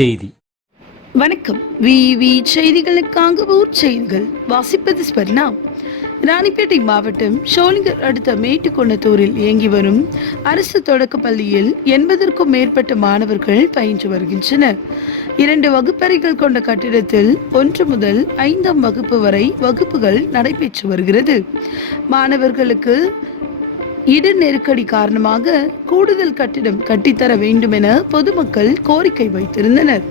செய்தி. வணக்கம். விவி செய்திகளுக்காக ஊர் செய்திகள். வாசிப்பது ஸ்பர்ணா. ராணிப்பேட்டை மாவட்டம் ஷோலிங்கர் அடுத்த மேட்டுக்கொண்டத்தூரில் இயங்கி வரும் அரசு தொடக்க பள்ளியில் எண்பதற்கும் மேற்பட்ட மாணவர்கள் பயின்று வருகின்றனர். இரண்டு வகுப்பறைகள் கொண்ட கட்டிடத்தில் ஒன்று முதல் ஐந்தாம் வகுப்பு வரை வகுப்புகள் நடைபெற்று வருகிறது. மாணவர்களுக்கு இட நெருக்கடி காரணமாக கூடுதல் கட்டிடம் கட்டித்தர வேண்டும் என பொதுமக்கள் கோரிக்கை வைத்திருந்தனர்.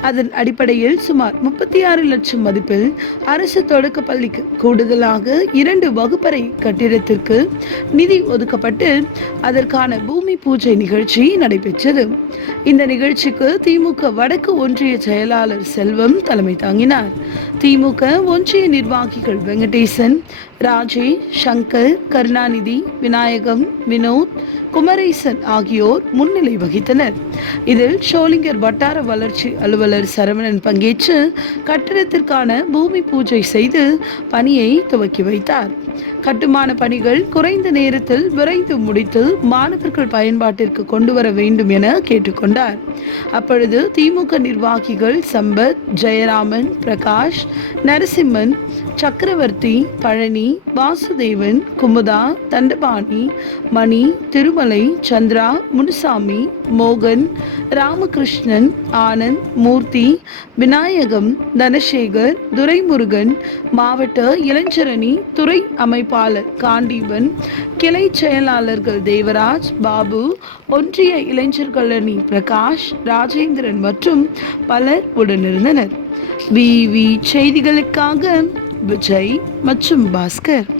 அதன் அடிப்படையில் சுமார் முப்பத்தி ஆறு லட்சம் மதிப்பில் அரசு தொடக்க பள்ளிக்கு கூடுதலாக இரண்டு வகுப்பறை கட்டிடத்திற்கு நிதி ஒதுக்கப்பட்டு அதற்கான பூமி பூஜை நிகழ்ச்சி நடைபெற்றது. இந்த நிகழ்ச்சிக்கு திமுக வடக்கு ஒன்றிய செயலாளர் செல்வம் தலைமை தாங்கினார். திமுக ஒன்றிய நிர்வாகிகள் வெங்கடேசன் ராஜேஷ் சங்கர் கருணாநிதி விநாயகம் வினோத் குமரேசன் ஆகியோர் முன்னிலை வகித்தனர். இதில் ஷோலிங்கர் வட்டார வளர்ச்சி அலுவலர் சரவணன் பங்கேற்று கட்டிடத்திற்கான பூமி பூஜை செய்து பணியை துவக்கி வைத்தார். கட்டுமான பணிகள் குறைந்த நேரத்தில் விரைந்து முடித்து மாணவர்கள் பயன்பாட்டிற்கு கொண்டு வர வேண்டும் என கேட்டுக்கொண்டார். அப்பொழுது திமுக நிர்வாகிகள் சம்பத் ஜெயராமன் பிரகாஷ் நரசிம்மன் சக்கரவர்த்தி பழனி வாசுதேவன் குமுதா தண்டபாணி மணி திருமலை சந்திரா முனுசாமி மோகன் ராமகிருஷ்ணன் ஆனந்த் மூர்த்தி விநாயகம் தனசேகர் துரைமுருகன் மாவட்ட இளைஞரணி துறை அமைப்பாளர் காண்டீபன் கிளை செயலாளர்கள் தேவராஜ் பாபு ஒன்றிய இளைஞர்களணி பிரகாஷ் ராஜேந்திரன் மற்றும் பலர் உடனிருந்தனர். விவி செய்திகளுக்காக விஜய் மற்றும் பாஸ்கர்.